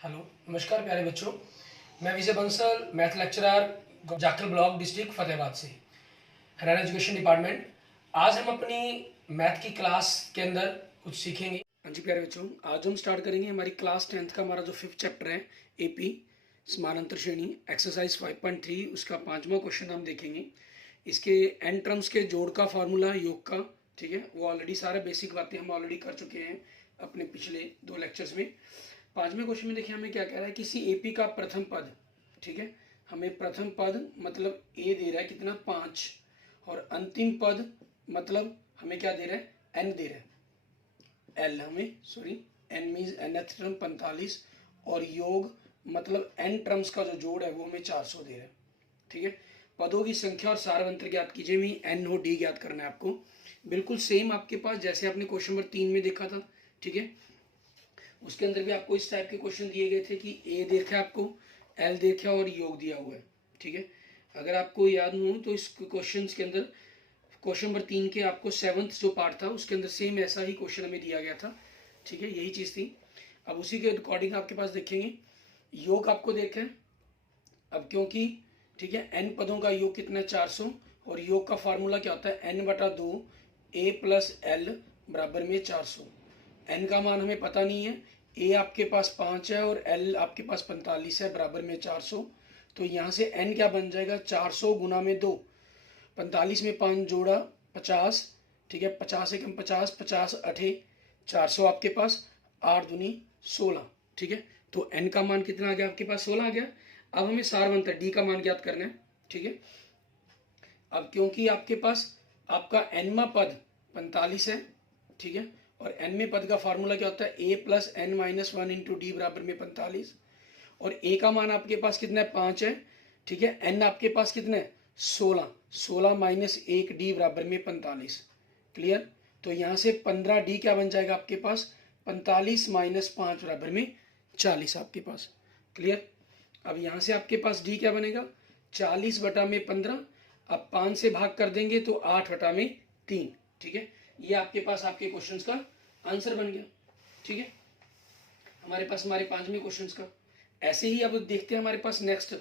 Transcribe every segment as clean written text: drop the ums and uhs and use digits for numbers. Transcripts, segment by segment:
Hello, नमस्कार प्यारे बच्चों। मैं Vijay Bansal, math lecturer, Jakhal block, district Fatehabad से, हरियाणा एजुकेशन डिपार्टमेंट। आज हम अपनी मैथ की क्लास के अंदर कुछ सीखेंगे। हाँ जी प्यारे बच्चों, आज हम स्टार्ट करेंगे हमारी क्लास 10th का हमारा जो 5th चैप्टर है, एपी समानांतर श्रेणी, एक्सरसाइज 5.3, उसका 5वां क्वेश्चन हम देखेंगे। इसके एन टर्म्स के जोड़ का फार्मूला, योग का, ठीक है, वो ऑलरेडी सारा बेसिक बातें हम ऑलरेडी कर चुके हैं अपने पिछले 2 लेक्चर्स में। 5वें क्वेश्चन में देखिए हमें क्या कह रहा है, किसी एपी का प्रथम पद, ठीक है, हमें प्रथम पद मतलब ए दे रहा है कितना 5, और अंतिम पद मतलब हमें क्या दे रहा है, एन दे रहा है, एल हमें sorry n means nth term 45, और योग मतलब एन टर्म्स का जो जोड़ है वो हमें 400 दे रहा है, ठीक है। पदों की संख्या और सारवंत्र ज्ञात कीजिए, में एन हो डी ज्ञात करना है आपको। बिल्कुल सेम आपके पास जैसे आपने क्वेश्चन नंबर 3 में देखा था, ठीक है। उसके अंदर भी आपको इस टाइप के क्वेश्चन दिए गए थे कि ए देखा आपको, एल देखा और योग दिया हुआ है, ठीक है। अगर आपको याद न हो तो इस क्वेश्चन के अंदर क्वेश्चन नंबर 3 के आपको 7th जो पार्ट था उसके अंदर सेम ऐसा ही क्वेश्चन हमें दिया गया था, ठीक है, यही चीज़ थी। अब उसी के अकॉर्डिंग आपके पास देखेंगे योग आपको देखें। अब क्योंकि ठीक है एन पदों का योग कितना है 400, और योग का फार्मूला क्या होता है n/2 a प्लस एल बराबर में 400। एन का मान हमें पता नहीं है, ए आपके पास 5 है और एल आपके पास 45 है, बराबर में 400। तो यहाँ से एन क्या बन जाएगा, 400 गुना में 2, 45 में 5 जोड़ा 50, ठीक है, 50 एकम 50, 50 अठे 400 आपके पास, 8 दूनी 16, ठीक है। तो एन का मान कितना आ गया आपके पास, 16 आ गया। अब हमें सारवंतर डी का मान ज्ञात करना है, ठीक है। अब क्योंकि आपके पास आपका एनवा पद 45 है, ठीक है, और एनवें पद का फार्मूला क्या होता है, a plus n minus 1 into d बराबर में 45, और ए का मान आपके पास कितना है 5 है, ठीक है। एन आपके पास कितना है 16, 16 माइनस 1 डी बराबर में 45, क्लियर। तो यहाँ से 15 डी क्या बन जाएगा आपके पास, 45 माइनस 5 बराबर में 40 आपके पास, क्लियर। अब यहाँ से आपके पास डी क्या बनेगा, 40 बटा में 15, अब 5 से भाग कर देंगे तो 8 बटा में 3, ठीक है। ये आपके पास आपके क्वेश्चंस का आंसर बन गया, ठीक है, हमारे पास हमारे 5वें क्वेश्चंस का। ऐसे ही अब देखते हैं हमारे पास नेक्स्ट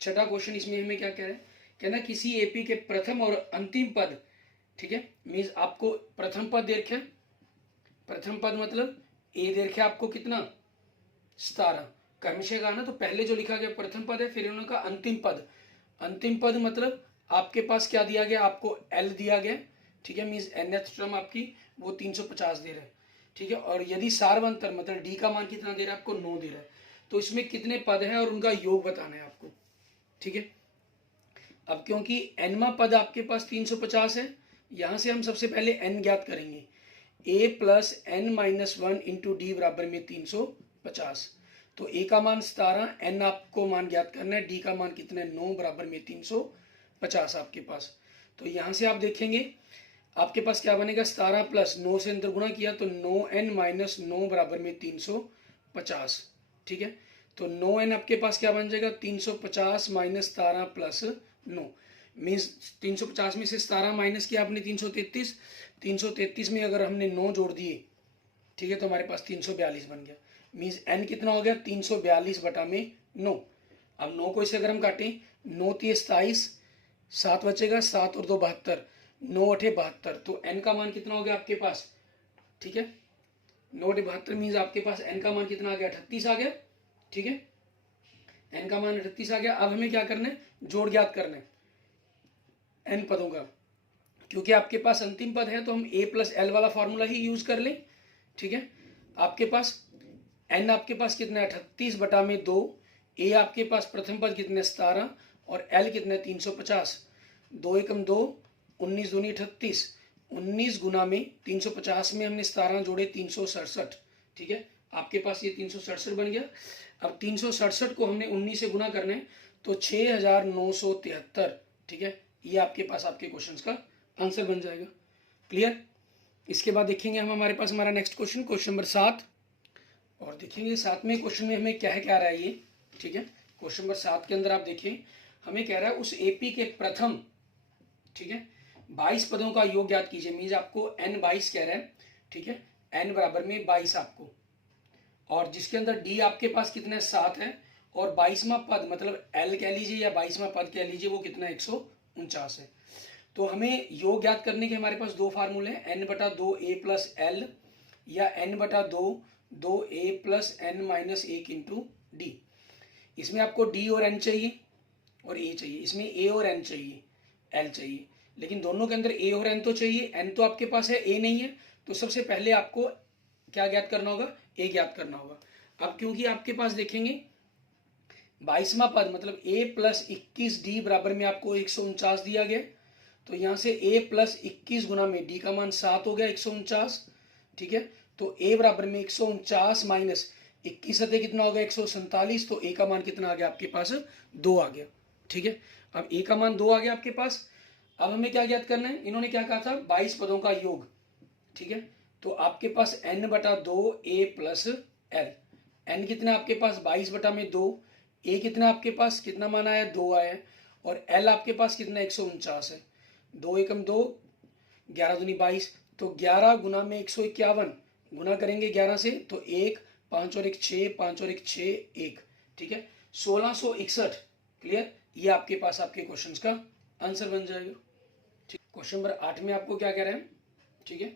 6ठा क्वेश्चन। इसमें हमें क्या कह रहा है, कहना किसी एपी के प्रथम और अंतिम पद, ठीक है, मीन्स आपको प्रथम पद दे रखे, प्रथम पद मतलब ए दे रखे आपको कितना 17, क्रमशः का ना, तो पहले जो लिखा गया प्रथम पद है, फिर उनका अंतिम पद, अंतिम पद मतलब आपके पास क्या दिया गया, आपको एल दिया गया, ठीक है, मीन्स nth टर्म आपकी वो 350 दे रहा है, ठीक है। और यदि सारवंतर मतलब डी का मान कितना दे रहा है आपको, 9 दे रहा है। तो इसमें कितने पद हैं और उनका योग बताना है आपको, ठीक है। अब क्योंकि एनवा पद आपके पास 350 है, यहां से हम सबसे पहले एन ज्ञात करेंगे, a plus n minus 1 into d बराबर में 350। तो ए का मान 17, एन आपको मान ज्ञात करना है, डी का मान कितना है 9, बराबर में 350 आपके पास। तो यहां से आप देखेंगे आपके पास क्या बनेगा, 17 प्लस 9 से अंतर गुणा किया तो 9n माइनस 9 बराबर में 350, ठीक है। तो 9n आपके पास क्या बन जाएगा, 350 माइनस 17 प्लस 9, मीन्स 350 में से 17 माइनस किया आपने 333, 333 में अगर हमने 9 जोड़ दिए, ठीक है, तो हमारे पास 342 बन गया। मीन्स n कितना हो गया, 342 बटा में 9। अब 9 को इसे अगर हम काटें, 9 3 27, 7 बचेगा, 7 और 2 72, 9 8 72, तो n का मान कितना हो गया आपके पास, ठीक है, 9 8 72 मीन्स आपके पास n का मान कितना आ गया, 38 आ गया, ठीक है, n का मान 38 आ गया। अब हमें क्या करना है, जोड़ ज्ञात करना है n पदों का, क्योंकि आपके पास अंतिम पद है तो हम a प्लस एल वाला फॉर्मूला ही यूज कर लें, ठीक है। आपके पास n आपके पास कितना है 38 बटा में 2, a आपके पास प्रथम पद कितने 17, और l कितने 350, 2 एकम 2, 19 दूनी 38, 19 गुना में 350 में हमने 17 जोड़े 367, ठीक है, आपके पास ये 367 बन गया। अब 367 को हमने 19 से गुना करना है तो 6973, ठीक है, ये आपके पास आपके क्वेश्चन का आंसर बन जाएगा, क्लियर। इसके बाद देखेंगे हम हमारे पास हमारा नेक्स्ट क्वेश्चन, क्वेश्चन नंबर 7, और देखेंगे 7वें क्वेश्चन में हमें क्या है क्या रहा है ये, ठीक है। क्वेश्चन नंबर 7 के अंदर आप देखें हमें कह रहा है उस एपी के प्रथम, ठीक है, 22 पदों का योग ज्ञात कीजिए, मीन्स आपको n 22 कह रहा है, ठीक है, n बराबर में 22 आपको, और जिसके अंदर डी आपके पास कितना है 7 है, और 22वां पद मतलब एल कह लीजिए या 22वां पद कह लीजिए वो कितना 149 है। तो हमें योग ज्ञात करने के हमारे पास दो फार्मूले हैं, n बटा 2 a प्लस एल या n बटा 2 a plus n minus 1 into D. इसमें आपको d और n चाहिए और a चाहिए, इसमें a और n चाहिए, l चाहिए, लेकिन दोनों के अंदर a और n तो चाहिए, n तो आपके पास है, a नहीं है। तो सबसे पहले आपको क्या ज्ञात करना होगा, a ज्ञात करना होगा। अब क्योंकि आपके पास देखेंगे 22वां पद मतलब a प्लस 21d बराबर में आपको 149 दिया गया, तो यहाँ से a प्लस 21 गुना में d का मान 7 हो गया 149, ठीक है। तो a बराबर में 149 माइनस 21 सतह कितना हो गया 147, तो a का मान कितना आ गया आपके पास 2 आ गया, ठीक है। अब a का मान 2 आ गया आपके पास। अब हमें क्या ज्ञात करना है, इन्होंने क्या कहा था 22 पदों का योग, ठीक है। तो आपके पास n बटा 2 a प्लस एल, n कितना आपके पास 22 बटा में 2, a कितना आपके पास कितना मान आया 2 आया, और l आपके पास कितना 149 है, 2 एकम 2 11 दूनी 22, तो 11 गुना में 151 गुना करेंगे 11 से तो 1 5 और 1 6 5 और 1 6 1, ठीक है 1661। क्लियर, ये आपके पास आपके क्वेश्चंस का आंसर बन जाएगा। ठीक, क्वेश्चन नंबर 8 में आपको क्या कह रहे हैं, ठीक है,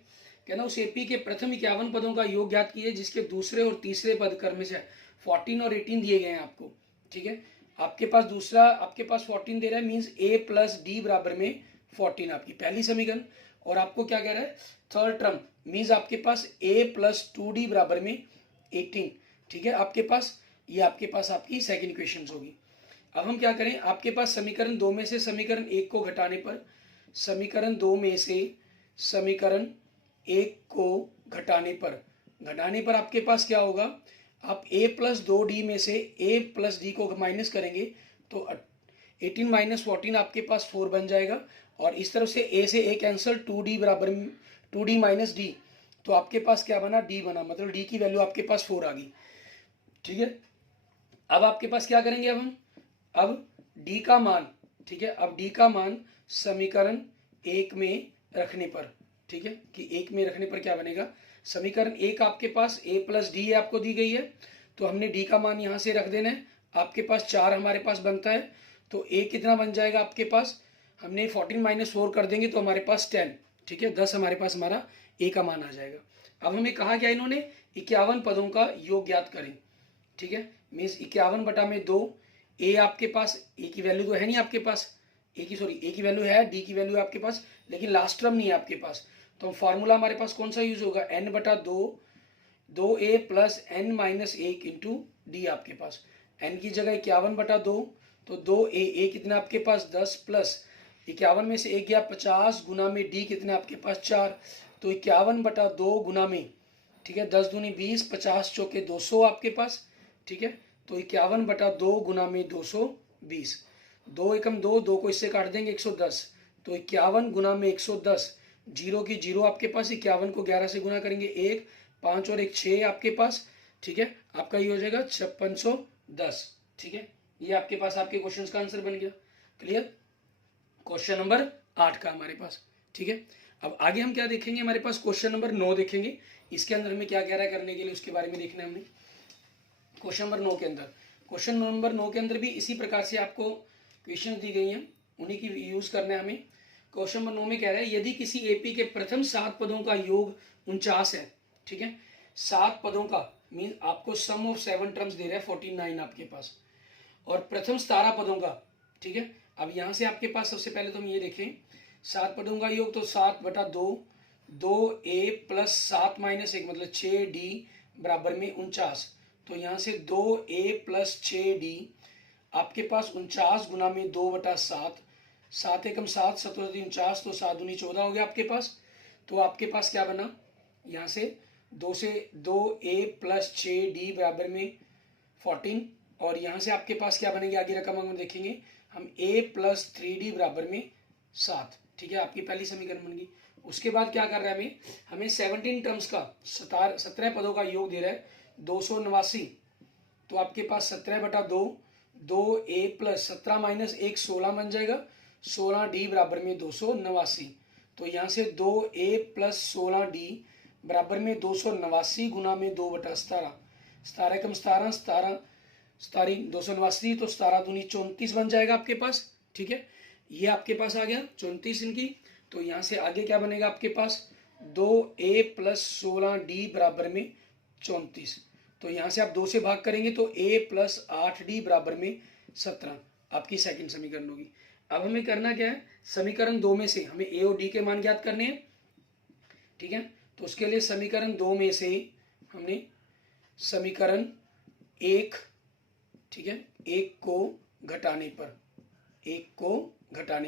कहना उस एपी के प्रथम 51 पदों का योग ज्ञात कीजिए जिसके दूसरे और तीसरे पद क्रम से 14 और 18 दिए गए हैं आपको, ठीक है। आपके पास दूसरा आपके पास 14 दे रहा है, मींस a प्लस डी बराबर में 14 आपकी पहली समीकरण, और आपको क्या कह रहा है थर्ड टर्म मींस आपके पास a प्लस 2d बराबर में 18, ठीक है। आपके पास ये आपके पास आपकी सेकंड इक्वेशन होगी। अब हम क्या करें, आपके पास समीकरण 2 में से समीकरण 1 को घटाने पर, समीकरण 2 में से समीकरण 1 को घटाने पर आपके पास क्या होगा, आप a प्लस 2d में से a प्लस डी को माइनस करेंगे तो 18 माइनस 14 आपके पास 4 बन जाएगा, और इस तरफ से a से a कैंसल 2d बराबर 2d माइनस डी, तो आपके पास क्या बना d बना, मतलब d की वैल्यू आपके पास 4 आ गई, ठीक है। अब आपके पास क्या करेंगे, अब d का मान, ठीक है, अब d का मान समीकरण 1 में रखने पर, ठीक है, कि 1 में रखने पर क्या बनेगा, समीकरण 1 आपके पास a प्लस डी आपको दी गई है, तो हमने d का मान यहां से रख देना है, आपके पास 4 हमारे पास बनता है, तो a कितना बन जाएगा आपके पास, हमने 14 माइनस 4 कर देंगे तो हमारे पास 10, ठीक है 10 हमारे पास हमारा a का मान आ जाएगा। अब हमें कहा गया इन्होंने 51 पदों का योग ज्ञात करें, ठीक है, मीन्स 51 बटा में 2, a आपके पास a की वैल्यू तो है नहीं आपके पास, a की वैल्यू है, d की वैल्यू है आपके पास, लेकिन लास्ट टर्म नहीं है आपके पास, तो फार्मूला हमारे पास कौन सा यूज होगा, n बटा 2 plus n minus 1 into d आपके पास, n की जगह 51 बटा 2, तो 2a कितना आपके पास 10 प्लस 51 में से 1 गया 50 गुना में d कितना आपके पास 4, तो 51 बटा 2 गुना में, ठीक है 10 दूनी 20 50 चौके 200 आपके पास, ठीक है, तो 51 बटा 2 गुना में 220, 2 एकम 2 को इससे काट देंगे 110, तो 51 गुना में 110, जीरो की जीरो आपके पास, 51 को 11 से गुना करेंगे 1 5 और 1 6 आपके पास, ठीक है, आपका ये हो जाएगा 5610, ठीक है, ये आपके पास आपके क्वेश्चन का आंसर बन गया। क्लियर, क्वेश्चन नंबर 8 का हमारे पास, ठीक है। अब आगे हम क्या देखेंगे, हमारे पास क्वेश्चन नंबर 9 देखेंगे, इसके अंदर हमें क्या कह रहा है करने के लिए उसके बारे में देखना है हमने। क्वेश्चन नंबर 9 के अंदर, क्वेश्चन नंबर 9 के अंदर भी इसी प्रकार से आपको क्वेश्चन दी गई हैं, उन्हीं की यूज करना है हमें। क्वेश्चन नंबर 9 में कह रहा है यदि किसी एपी के प्रथम 7 पदों का योग 49 है, ठीक है, 7 पदों का मीन आपको सम ऑफ 7 टर्म्स दे रहा है 49 आपके पास, और प्रथम 17 पदों का, ठीक है। अब यहां से आपके पास सबसे पहले तो हम ये देखें 7 पदों का योग, तो 7 बटा 2 a प्लस 7 माइनस 1 मतलब 6d बराबर में 49, तो यहाँ से 2a प्लस 6d आपके पास 49 गुना में 2 बटा 7, 7 एकम 7 17 49, तो 7 दूनी 14 हो गया आपके पास, तो आपके पास क्या बना, यहाँ से 2a प्लस 6d बराबर में 14, और यहाँ से आपके पास क्या बनेगी आगे रकम हम देखेंगे हम a प्लस 3d बराबर में 7, ठीक है, आपकी पहली समीकरण बन गई। उसके बाद क्या कर रहा है हमें 17 टर्म्स का 17 पदों का योग दे रहा है 289, तो आपके पास 17 बटा 2 a प्लस 17 माइनस 1 16 बन जाएगा, 16d बराबर में 289, तो यहाँ से 2a प्लस 16d बराबर में 289 गुना में 2 बटा 17, 17 एकम 17, 17 17 289, तो 17 दूनी 34 बन जाएगा आपके पास। ठीक है, ये आपके पास आ गया 34 इनकी। तो यहाँ से आगे क्या बनेगा आपके पास 2a प्लस 16d बराबर में 34। तो यहाँ से आप 2 से भाग करेंगे तो a प्लस 8d बराबर में 17 आपकी सेकंड समीकरण होगी। अब हमें करना क्या है, समीकरण 2 में से हमें a और d के मान ज्ञात करने हैं। ठीक है, तो उसके लिए समीकरण 2 में से हमने समीकरण 1, ठीक है, 1 को घटाने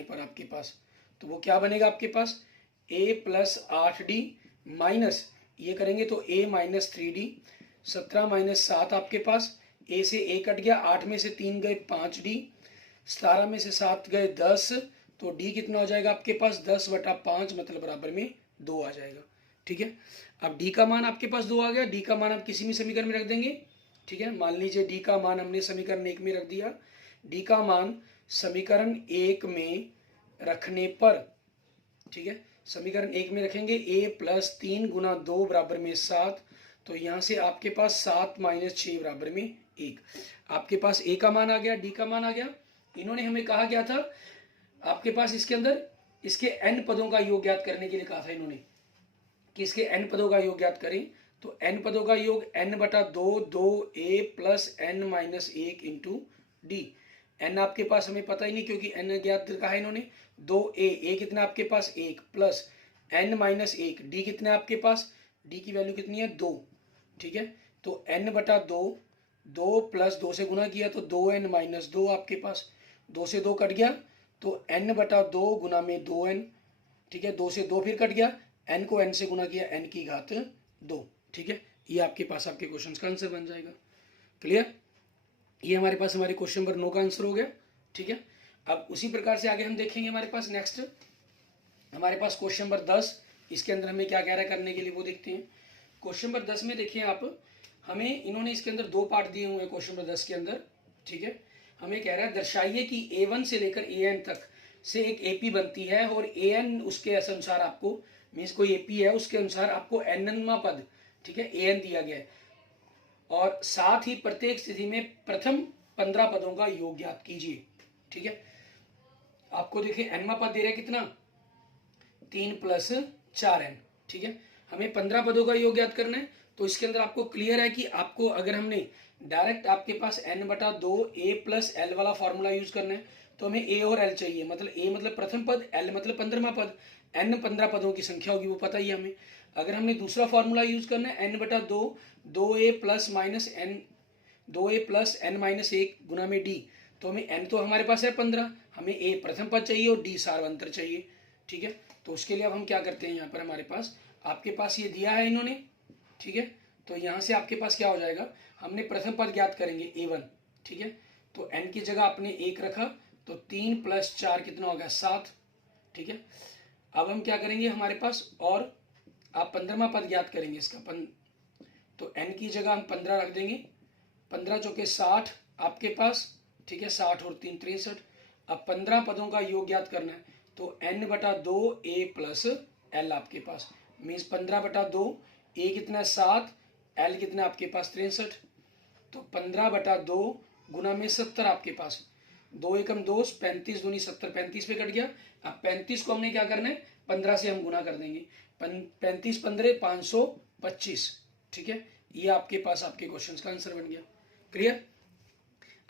पर आपके पास तो वो क्या बनेगा आपके पास a प्लस 8d माइनस ये करेंगे तो a माइनस 3d, 17 माइनस 7 आपके पास, a से a कट गया, 8 में से 3 गए 5d, 17 में से 7 गए 10, तो d कितना हो जाएगा आपके पास 10/5 मतलब बराबर में 2 आ जाएगा। ठीक है, अब d का मान आपके पास 2 आ गया, d का मान आप किसी भी समीकरण में रख देंगे। ठीक है, मान लीजिए d का मान हमने समीकरण 1 में रख दिया, d का मान समीकरण 1 में रखने पर, ठीक है, समीकरण 1 में रखेंगे a प्लस 3 गुना 2 बराबर में 7, तो यहाँ से आपके पास 7 माइनस 6 बराबर में 1, आपके पास a का मान आ गया, d का मान आ गया। इन्होंने हमें कहा क्या था आपके पास इसके अंदर इसके n पदों का योग ज्ञात करने के लिए कहा था इन्होंने कि इसके n पदों का योग ज्ञात करें, तो n पदों का योग n/2 2a plus n minus 1 into D. n आपके पास हमें पता ही नहीं क्योंकि n ज्ञात कहा है इन्होंने 2a कितना आपके पास 1 प्लस n माइनस 1 d कितना है आपके पास, d की वैल्यू कितनी है 2। ठीक है, तो n/2 2 प्लस 2 से गुना किया तो 2n माइनस 2 आपके पास, 2 से 2 कट गया तो n/2 गुना में 2n। ठीक है, 2 से 2 फिर कट गया, n को n से गुना किया n की घात 2। ठीक है, ये आपके पास आपके क्वेश्चन का आंसर बन जाएगा। क्लियर, ये हमारे पास हमारे क्वेश्चन नंबर 9 का आंसर हो गया। ठीक है, अब उसी प्रकार से आगे हम देखेंगे हमारे पास नेक्स्ट हमारे पास क्वेश्चन नंबर 10, इसके अंदर हमें क्या कह रहा है करने के लिए वो देखते हैं। क्वेश्चन नंबर 10 में देखिए आप, हमें इन्होंने इसके अंदर 2 पार्ट दिए हुए हैं क्वेश्चन नंबर 10 के अंदर। ठीक है, हमें कह रहा है दर्शाइए कि a1 से लेकर an तक से एक AP बनती है और an उसके अनुसार आपको मीन्स कोई AP है उसके अनुसार आपको nवां पद, ठीक है, an दिया गया है और साथ ही प्रत्येक स्थिति में प्रथम 15 पदों का योग ज्ञात कीजिए। ठीक है, आपको देखिए nवां पद दे रहा है कितना 3 प्लस 4n। ठीक है, हमें 15 पदों का योग ज्ञात करना है, तो इसके अंदर आपको क्लियर है कि आपको अगर हमने डायरेक्ट आपके पास n/2 a प्लस l वाला फॉर्मूला यूज करना है तो हमें a और l चाहिए, मतलब a मतलब प्रथम पद, l मतलब 15वां पद, n 15 पदों की संख्या होगी वो पता ही हमें। अगर हमने दूसरा फॉर्मूला यूज करना है n/2 2a plus minus n 2a plus n minus 1 गुना में d, तो हमें n तो हमारे पास है 15, हमें a प्रथम पद चाहिए और d सार्वंतर चाहिए। ठीक है, तो उसके लिए अब हम क्या करते हैं, यहाँ पर हमारे पास आपके पास ये दिया है इन्होंने। ठीक है, तो यहाँ से आपके पास क्या हो जाएगा, हमने प्रथम पद ज्ञात करेंगे a1। ठीक है, तो n की जगह आपने 1 रखा तो 3 प्लस 4 कितना हो गया 7। ठीक है, अब हम क्या करेंगे हमारे पास और आप 15वां पद ज्ञात करेंगे इसका तो n की जगह हम 15 रख देंगे, 15 चौके 60 आपके पास। ठीक है, 60 और 3 63। अब 15 पदों का योग ज्ञात करना है तो n/2 a प्लस l आपके पास मीन्स 15/2 a कितना 7, l कितना आपके पास 63, तो 15/2 गुना में 70 आपके पास, 2 एकम 2 35 दूनी 70, 35 पे कट गया। अब 35 को हमने क्या करना है 15 से हम गुना कर देंगे, 35 15 525। ठीक है, ये आपके पास आपके क्वेश्चन का आंसर बन गया। क्लियर,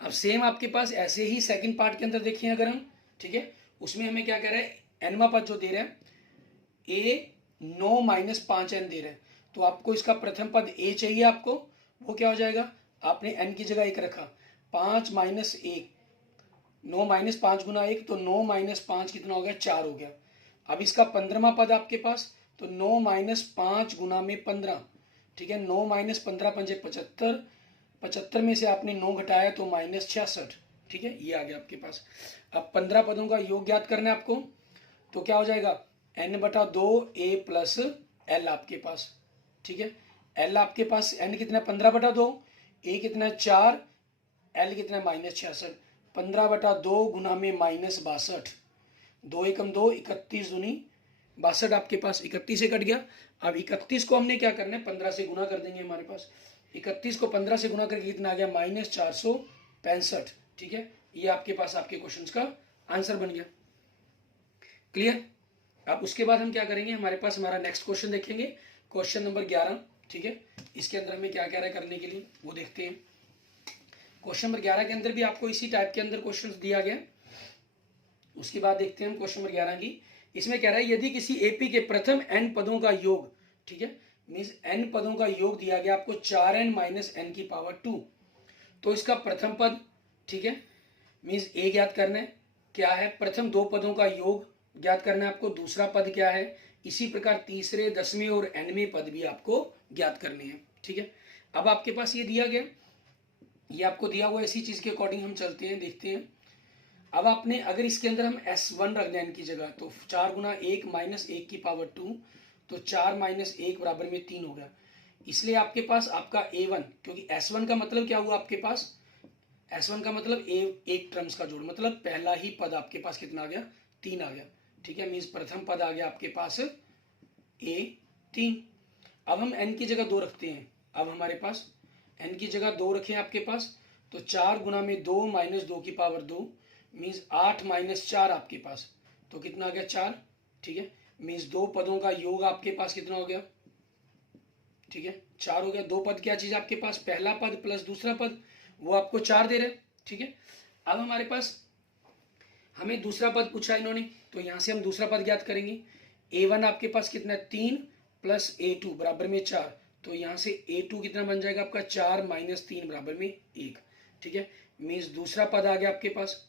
अब सेम आपके पास ऐसे ही सेकंड पार्ट के अंदर देखिए अगर हम, ठीक है, उसमें हमें क्या कह रहा है nवां पद जो दे रहा है a 9 माइनस 5n दे रहा है, तो आपको इसका प्रथम पद a चाहिए, आपको वो क्या हो जाएगा, आपने n की जगह 1 रखा, 5 माइनस 1 9 माइनस 5 गुना 1 तो 9 माइनस 5 कितना हो गया 4 हो गया। अब इसका 15वां पद आपके पास तो 9 माइनस 5 गुना में 15। ठीक है, 9 माइनस 15 पंजे 75, 75 में से आपने 9 घटाया तो माइनस 66। ठीक है, ये आ गया आपके पास। अब 15 पदों का योग ज्ञात करना है आपको, तो क्या हो जाएगा n/2 a प्लस l आपके पास। ठीक है, l आपके पास n कितना 15/2, a कितना 4, l कितना माइनस 66, 15/2 गुना में माइनस 62, 2 एकम 2 31 दूनी 62 आपके पास, 31 से कट गया। अब 31 को हमने क्या करना है 15 से गुना कर देंगे, हमारे पास 31 को 15 से गुना करके कितना आ गया, -465। ठीक है, ये आपके पास आपके क्वेश्चन का आंसर बन गया। क्लियर। अब उसके बाद हम क्या करेंगे, हमारे पास हमारा नेक्स्ट क्वेश्चन देखेंगे, क्वेश्चन नंबर 11। ठीक है, इसके अंदर हमें क्या क्या है करने के लिए वो देखते हैं। क्वेश्चन नंबर 11 के अंदर भी आपको इसी टाइप के अंदर क्वेश्चन दिया गया। उसके बाद देखते हैं हम क्वेश्चन नंबर 11 की। इसमें कह रहा है यदि किसी एपी के प्रथम n पदों का योग, ठीक है, मीन्स n पदों का योग दिया गया आपको 4n माइनस n की पावर 2, तो इसका प्रथम पद, ठीक है, मीन्स ए ज्ञात करना है क्या है, प्रथम दो पदों का योग ज्ञात करना है आपको, दूसरा पद क्या है, इसी प्रकार तीसरे, 10वें और nवें पद भी आपको ज्ञात करने हैं। ठीक है, अब आपके पास ये दिया गया, ये आपको दिया हुआ इसी चीज के अकॉर्डिंग हम चलते हैं, देखते हैं। अब आपने अगर इसके अंदर हम S1 रख दें n की जगह, तो 4 गुना 1 माइनस 1 की पावर 2, तो 4 माइनस 1 बराबर में 3 हो गया। इसलिए आपके पास आपका A1, क्योंकि S1 का मतलब क्या हुआ आपके पास, S1 का मतलब एक टर्म्स का जोड़, मतलब पहला ही पद आपके पास कितना आ गया, 3 आ गया। ठीक है, मीन्स प्रथम पद आ गया आपके पास A3। अब हम n की जगह 2 रखते हैं। अब हमारे पास n की जगह 2 रखे आपके पास, तो 4 गुना में 2 माइनस 2 की पावर 2, मीन्स 8 माइनस 4 आपके पास, तो कितना आ गया 4। ठीक है, मीन्स दो पदों का योग आपके पास कितना हो गया, ठीक है, 4 हो गया। दो पद क्या चीज आपके पास, पहला पद प्लस दूसरा पद, वो आपको 4 दे रहे। ठीक है, अब हमारे पास हमें दूसरा पद पूछा इन्होंने, तो यहां से हम दूसरा पद ज्ञात करेंगे। A1 आपके पास कितना है, 3 प्लस A2 बराबर में 4, तो यहां से A2 कितना बन जाएगा आपका, 4 माइनस 3 बराबर में 1। ठीक है, मीन्स दूसरा पद आ गया आपके पास,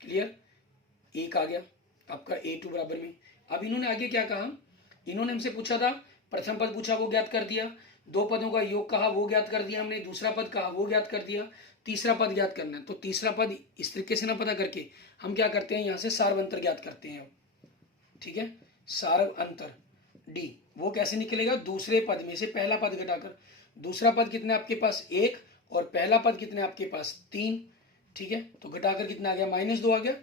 क्लियर, 1 आ गया आपका A2 बराबर में। अब इन्होंने आगे क्या कहा, इन्होंने हमसे पूछा था, प्रथम पद पूछा वो ज्ञात कर दिया, दो पदों का योग कहा वो ज्ञात कर दिया हमने, दूसरा पद कहा वो ज्ञात कर दिया, तीसरा पद ज्ञात करना है। तो तीसरा पद इस तरीके से ना पता करके हम क्या करते हैं, यहां से सार्व अंतर ज्ञात करते हैं। ठीक है, सार्व अंतर डी, वो कैसे निकलेगा, दूसरे पद में से पहला पद घटाकर। दूसरा पद कितना आपके पास 1, और पहला पद कितना आपके पास 3। ठीक है, तो घटाकर कितना आ गया, -2 आ गया।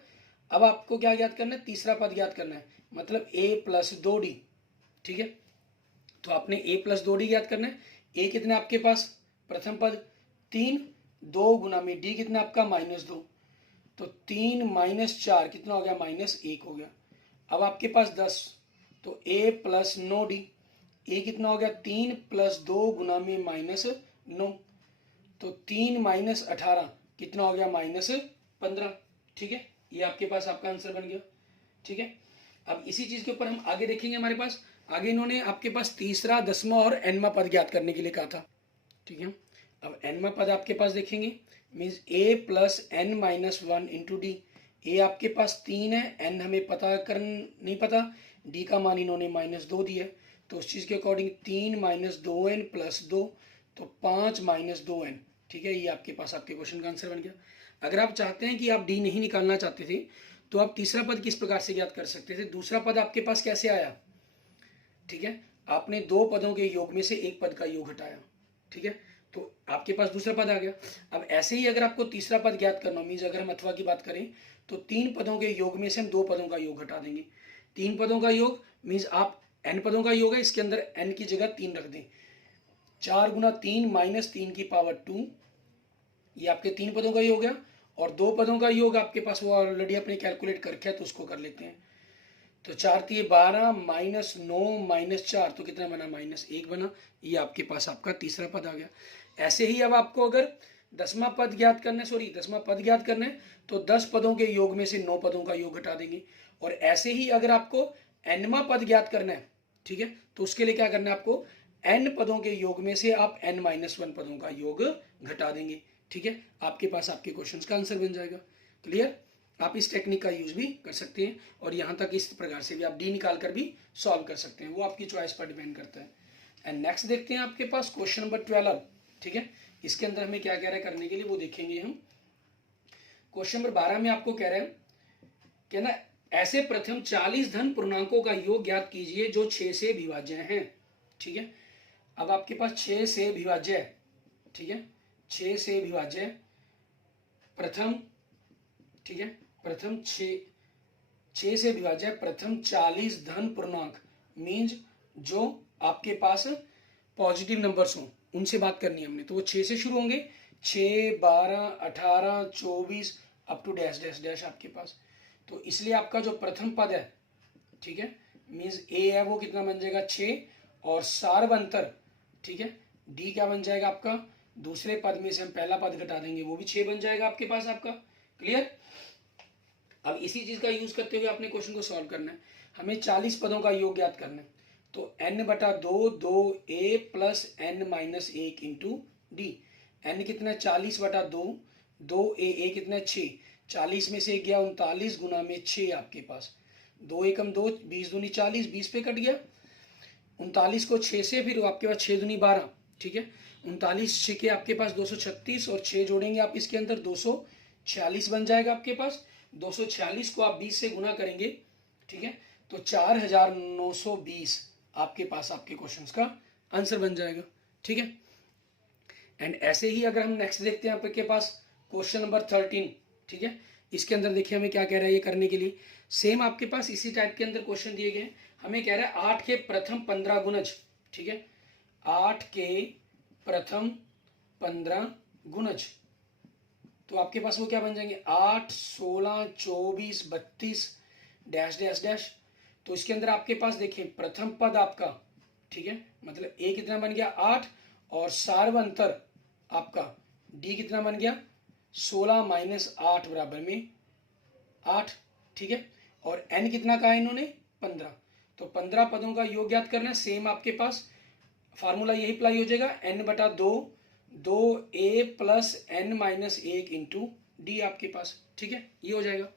अब आपको क्या ज्ञात करना है, तीसरा पद ज्ञात करना है, मतलब a प्लस 2d। ठीक है, तो आपने a प्लस 2d ज्ञात करना है। a कितना आपके पास, प्रथम पद 3, 2 गुना में d कितना आपका -2, तो 3 माइनस 4 कितना हो गया, -1 हो गया। अब आपके पास 10, तो a प्लस 9d, a कितना हो गया, 3 प्लस 2 गुना में -9, तो 3 माइनस 18 कितना हो गया, -15। ठीक है, ये आपके पास आपका आंसर बन गया। ठीक है, अब इसी चीज के ऊपर हम आगे देखेंगे। हमारे पास आगे इन्होंने आपके पास तीसरा, 10वां और nवां पद ज्ञात करने के लिए कहा था। ठीक है, अब nवां पद आपके पास देखेंगे, means a plus n minus 1 into d. A आपके पास 3 है, n हमें पता कर नहीं पता, d का मान इन्होंने -2 दिया, तो उस चीज के अकॉर्डिंग 3 माइनस 2n प्लस 2, तो 5 माइनस 2n। ठीक है, ये आपके पास आपके क्वेश्चन का आंसर बन गया। अगर आप चाहते हैं कि आप डी नहीं निकालना चाहते थे, तो आप तीसरा पद किस प्रकार से ज्ञात कर सकते थे, दूसरा पद आपके पास कैसे आया। ठीक है, आपने दो पदों के योग में से एक पद का योग हटाया। ठीक है, तो आपके पास दूसरा पद आ गया। अब ऐसे ही अगर आपको तीसरा पद ज्ञात करना, मीन्स अगर हम अथवा की बात करें, तो 3 पदों के योग में से हम 2 पदों का योग हटा देंगे। 3 पदों का योग मीन्स आप n पदों का योग है, इसके अंदर n की जगह 3 रख दें, 4 गुना 3 माइनस 3 की पावर 2, ये आपके 3 पदों का योग है। और 2 पदों का योग आपके पास वो ऑलरेडी अपने कैलकुलेट करके है, तो उसको कर लेते हैं। तो 4 3 12 माइनस 9 माइनस 4, तो कितना बना, -1 बना। ये आपके पास आपका तीसरा पद आ गया। ऐसे ही अब आपको अगर 10वां पद ज्ञात करना है, 10वां पद ज्ञात करना है, तो 10 पदों के योग में से 9 पदों का योग घटा देंगे। और ऐसे ही अगर आपको nवां पद ज्ञात करना है, ठीक है, तो उसके लिए क्या करना है आपको, n पदों के योग में से आप n-1 पदों का योग घटा देंगे। ठीक है, आपके पास आपके क्वेश्चन का आंसर बन जाएगा। क्लियर, आप इस टेक्निक का यूज भी कर सकते हैं, और यहाँ तक इस प्रकार से भी आप डी निकाल कर भी सॉल्व कर सकते हैं, वो आपकी चॉइस पर डिपेंड करता है। एंड नेक्स्ट देखते हैं आपके पास क्वेश्चन नंबर 12। ठीक है, इसके अंदर हमें क्या कह रहा है करने के लिए वो देखेंगे हम। क्वेश्चन नंबर 12 में आपको कह रहे हैं कि ना, ऐसे प्रथम 40 धन पूर्णांकों का योग ज्ञात कीजिए जो 6 से विभाज्य हैं। ठीक है, अब आपके पास 6 से विभाज्य है। ठीक है, 6 से विभाज्य है प्रथम, ठीक है, प्रथम 6 से विभाज्य है प्रथम 40 धन पूर्णांक, मीन्स जो आपके पास पॉजिटिव नंबर्स हों। उनसे बात करनी है हमने, तो वो 6 से शुरू होंगे, 6, 12, 18, 24 up to dash dash dash आपके पास। तो इसलिए आपका जो प्रथम पद है, ठीक है, मीन्स ए है, वो कितना बन जाएगा 6, और सार्वंतर, ठीक है, डी क्या बन जाएगा आपका, दूसरे पद में से हम पहला पद घटा देंगे, वो भी 6 बन जाएगा आपके पास आपका। क्लियर। अब इसी चीज का यूज करते हुए अपने क्वेश्चन को सॉल्व करना है। हमें 40 पदों का योग ज्ञात करना है। तो n/2 2a plus n minus 1 into D. n कितना है 40/2, 2a कितना है 6, 40 में से गया 39 गुना में 6 आपके पास, 2 एकम 2, 20 दूनी 40, 20 पे कट गया 39 को 6 से, फिर आपके पास 6 दूनी 12, ठीक है, 39 6 के आपके पास 236, और 6 जोड़ेंगे आप इसके अंदर 246 बन जाएगा आपके पास। 246 को आप 20 से गुना करेंगे, ठीक है, तो 4920 आपके पास आपके क्वेश्चंस का आंसर बन जाएगा, ठीक है। एंड ऐसे ही अगर हम नेक्स्ट देखते हैं आपके पास क्वेश्चन नंबर 13, ठीक है, इसके अंदर देखिए हमें क्या कह रहा है ये करने के लिए। सेम आपके पास इसी टाइप के अंदर क्वेश्चन दिए गए हैं। हमें कह रहा है 8 के प्रथम 15 गुणज, ठीक है, 8 के प्रथम 15 गुणज, तो आपके पास वो क्या बन जाएंगे 8, 16, 24, 32 डैश डैश डैश। तो इसके अंदर आपके पास देखिए प्रथम पद आपका, ठीक है, मतलब ए कितना बन गया 8, और सार्वंतर आपका डी कितना बन गया 16 माइनस 8 बराबर में 8, ठीक है, और एन कितना कहा इन्होंने 15। तो 15 पदों का योग ज्ञात करना है। सेम आपके पास फार्मूला यही अप्लाई हो जाएगा, n/2 2a plus n minus 1 into d आपके पास, ठीक है, ये हो जाएगा।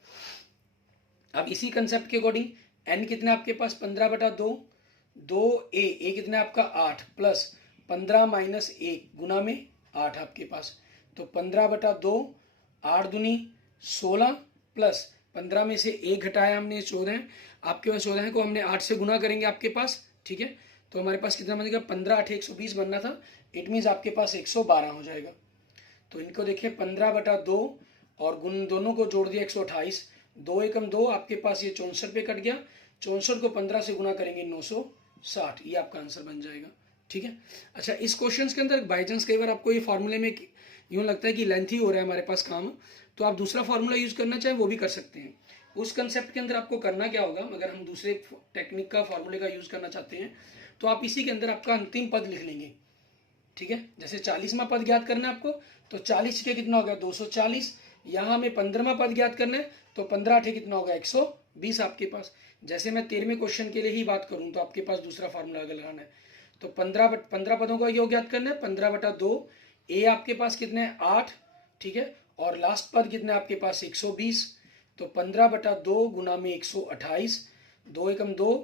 अब इसी कंसेप्ट के अकॉर्डिंग n कितना आपके पास 15/2, 2a कितना आपका 8 प्लस 15 माइनस 1 गुना में 8 आपके पास, तो 15/2, 8 दूनी 16 प्लस 15 में से 1 घटाया हमने 14, आपके पास 14 को हमने 8 से गुना करेंगे आपके पास, ठीक है, तो हमारे पास कितना बनेगा 15 8 120 बनना था, इट मीन्स आपके पास 112 हो जाएगा। तो इनको देखिए 15/2 और गुण दोनों को जोड़ दिया 128, 2 एकम 2 आपके पास ये 64 पे कट गया, 64 को 15 से गुना करेंगे 960, ये आपका आंसर बन जाएगा, ठीक है। अच्छा, इस क्वेश्चन के अंदर बाई चांस कई बार आपको ये फॉर्मूले में यूँ लगता है कि लेंथी हो रहा है हमारे पास काम, तो आप दूसरा फार्मूला यूज करना चाहें वो भी कर सकते हैं। उस कंसेप्ट के अंदर आपको करना क्या होगा, अगर हम दूसरे टेक्निक का फार्मूले का यूज करना चाहते हैं तो आप इसी के अंदर आपका अंतिम पद लिख लेंगे, ठीक है। जैसे 40वां पद ज्ञात करना है आपको, तो 40 के कितना हो गया 240, यहाँ हमें 15वां पद ज्ञात करना है, तो 15 8 कितना होगा 120 आपके पास। जैसे मैं 13वें क्वेश्चन के लिए ही बात करूँ तो आपके पास दूसरा फार्मूला अगर लगाना है, तो 15 पदों का योग ज्ञात करना है, 15/2, ए आपके पास कितने हैं 8, ठीक है, और लास्ट पद कितने आपके पास 120, तो 15/2 गुना में 128, 2 एकम 2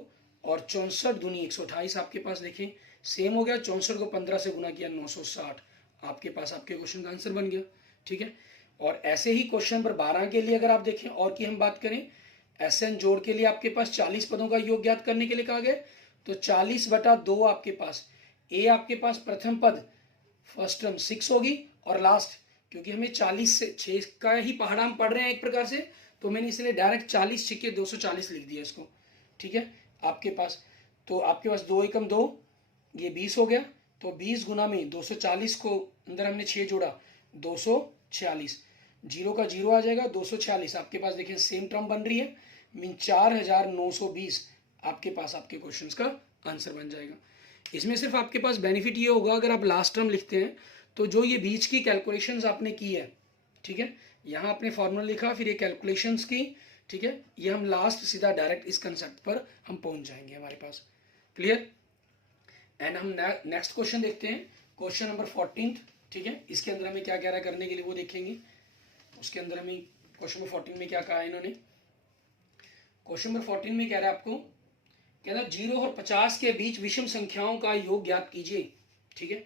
और 64 दूनी 128 आपके पास देखें सेम हो गया, 64 को 15 से गुना किया 960, आपके पास आपके क्वेश्चन का आंसर बन गया, ठीक है। और ऐसे ही क्वेश्चन नंबर 12 के लिए अगर आप देखें और की हम बात करें, एसएन जोड़ के लिए आपके पास 40 पदों का योग ज्ञात करने के लिए कहा गया, तो 40/2 आपके पास ए आपके पास प्रथम पद फर्स्ट टर्म 6 होगी, और लास्ट क्योंकि हमें 40 से 6 का ही पहाड़ा हम पढ़ रहे हैं एक प्रकार से, तो मैंने इसलिए डायरेक्ट 40 छिके 240 लिख दिया इसको, ठीक है, आपके पास। तो आपके पास 2 एकम 2 ये 20 हो गया, तो 20 गुना में 240 को अंदर हमने 6 जोड़ा 246, जीरो का जीरो आ जाएगा 246 आपके पास देखिए सेम टर्म बन रही है, मीन 4920 आपके पास आपके क्वेश्चंस का आंसर बन जाएगा। इसमें सिर्फ आपके पास बेनिफिट ये होगा अगर आप लास्ट टर्म लिखते हैं तो जो ये बीच की कैलकुलेशंस आपने की है, ठीक है, यहाँ आपने फॉर्मूला लिखा फिर ये कैलकुलेशंस की, ठीक है, ये हम लास्ट सीधा डायरेक्ट इस कंसेप्ट पर हम पहुंच जाएंगे हमारे पास। क्लियर। एंड हम नेक्स्ट क्वेश्चन देखते हैं, क्वेश्चन नंबर 14, ठीक है, इसके अंदर हमें क्या कह रहा है करने के लिए वो देखेंगे। उसके अंदर हमें क्वेश्चन नंबर 14 में क्या कहा है इन्होंने, क्वेश्चन नंबर 14 में कह रहा है आपको, कह रहा है 0 और 50 के बीच विषम संख्याओं का योग ज्ञात कीजिए, ठीक है,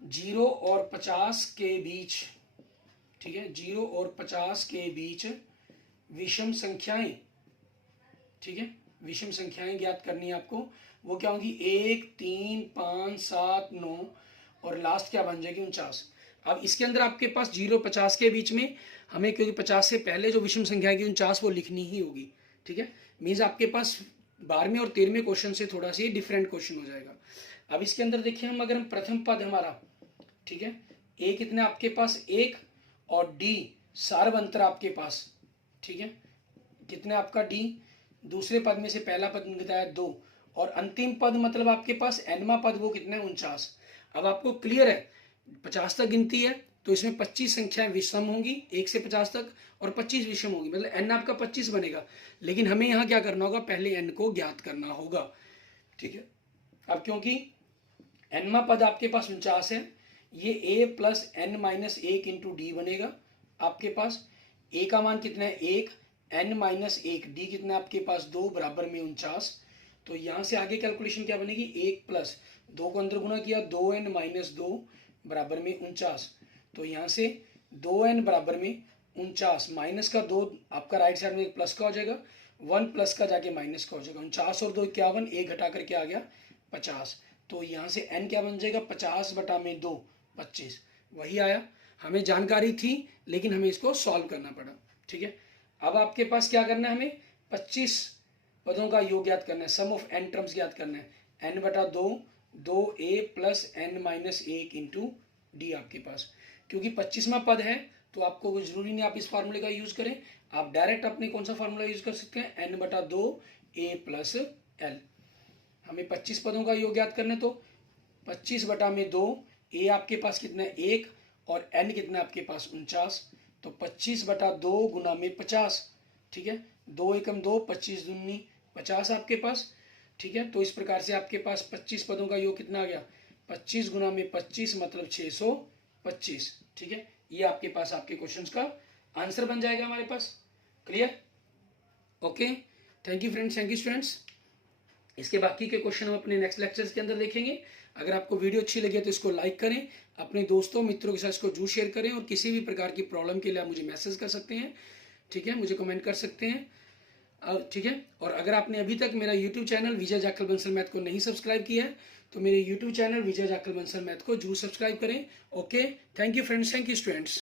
0 और 50 के बीच, ठीक है, 0 और 50 के बीच विषम संख्याएं, ठीक है, विषम संख्याएं ज्ञात करनी है आपको, वो क्या होगी 1 3 5 7 9 और लास्ट क्या बन जाएगी 49। अब इसके अंदर आपके पास 0 50 के बीच में हमें, क्योंकि 50 से पहले जो विषम संख्या की 49 वो लिखनी ही होगी, ठीक है, मीन्स आपके पास 12वें और 13वें क्वेश्चन से थोड़ा सा डिफरेंट क्वेश्चन हो जाएगा। अब इसके अंदर देखिए हम, अगर हम प्रथम पद हमारा, ठीक है, ए कितना आपके पास 1 और डी सार्वंतर आपके पास, ठीक है, कितना आपका डी, दूसरे पद में से पहला पद कितना है 2, और अंतिम पद मतलब आपके पास एनवा पद वो कितना है 49। अब आपको क्लियर है 50 तक गिनती है तो इसमें 25 संख्याएं विषम होंगी 1 से 50 तक, और 25 विषम होगी, मतलब एन आपका 25 बनेगा। लेकिन हमें यहाँ क्या करना होगा, पहले एन को ज्ञात करना होगा, ठीक है। अब क्योंकि एनवा पद आपके पास 49 है, ये a plus n minus 1 into d बनेगा आपके पास। ए का मान कितना है 1, एन माइनस 1, डी कितना है आपके पास 2 बराबर में 49। तो यहाँ से आगे कैलकुलेशन क्या बनेगी, 1 प्लस 2 को अंदर गुना किया 2n माइनस 2 बराबर में 49। तो यहाँ से 2n बराबर में 49, माइनस का 2 आपका राइट साइड में प्लस का हो जाएगा, 1 प्लस का जाके माइनस का हो जाएगा। 49 और 2 51, 1 घटा करके आ गया 50। तो यहाँ से n क्या बन जाएगा, 50 बटा में 2 25, वही आया। हमें जानकारी थी लेकिन हमें इसको सॉल्व करना पड़ा, ठीक है। अब आपके पास क्या करना है, हमें 25 पदों का योग ज्ञात करना है, सम ऑफ एन टर्म्स ज्ञात करना है। एन बटा 2, 2a plus n minus 1 into d आपके पास। क्योंकि 25वां पद है तो आपको कोई जरूरी नहीं आप इस फार्मूले का यूज करें, आप डायरेक्ट अपने कौन सा फार्मूला यूज कर सकते हैं, एन बटा 2 a प्लस एल। हमें 25 पदों का योग ज्ञात करना है तो 25 बटा में 2, a आपके पास कितना है 1 और n कितना है आपके पास 49। तो 25 बटा 2 गुना में 50, ठीक है, 2 एकम 2, 25 दूनी 50 आपके पास, ठीक है। तो इस प्रकार से आपके पास 25 पदों का योग कितना आ गया, 25 गुना में 25 मतलब 625, ठीक है। ये आपके पास आपके क्वेश्चंस का आंसर बन जाएगा हमारे पास। Clear, okay, thank you friends, thank you students. इसके बाकी के क्वेश्चन हम अपने नेक्स्ट लेक्चर्स के अंदर देखेंगे। अगर आपको वीडियो अच्छी लगी है तो इसको लाइक करें, अपने दोस्तों मित्रों के साथ इसको जरूर शेयर करें, और किसी भी प्रकार की प्रॉब्लम के लिए आप मुझे मैसेज कर सकते हैं, ठीक है, मुझे कमेंट कर सकते हैं, ठीक है। और अगर आपने अभी तक मेरा यूट्यूब चैनल विजय जाखल बंसल मैथ को नहीं सब्सक्राइब किया है तो मेरे यूट्यूब चैनल विजय जाखल बंसल मैथ को जरूर सब्सक्राइब करें। Okay, thank you friends, thank you students.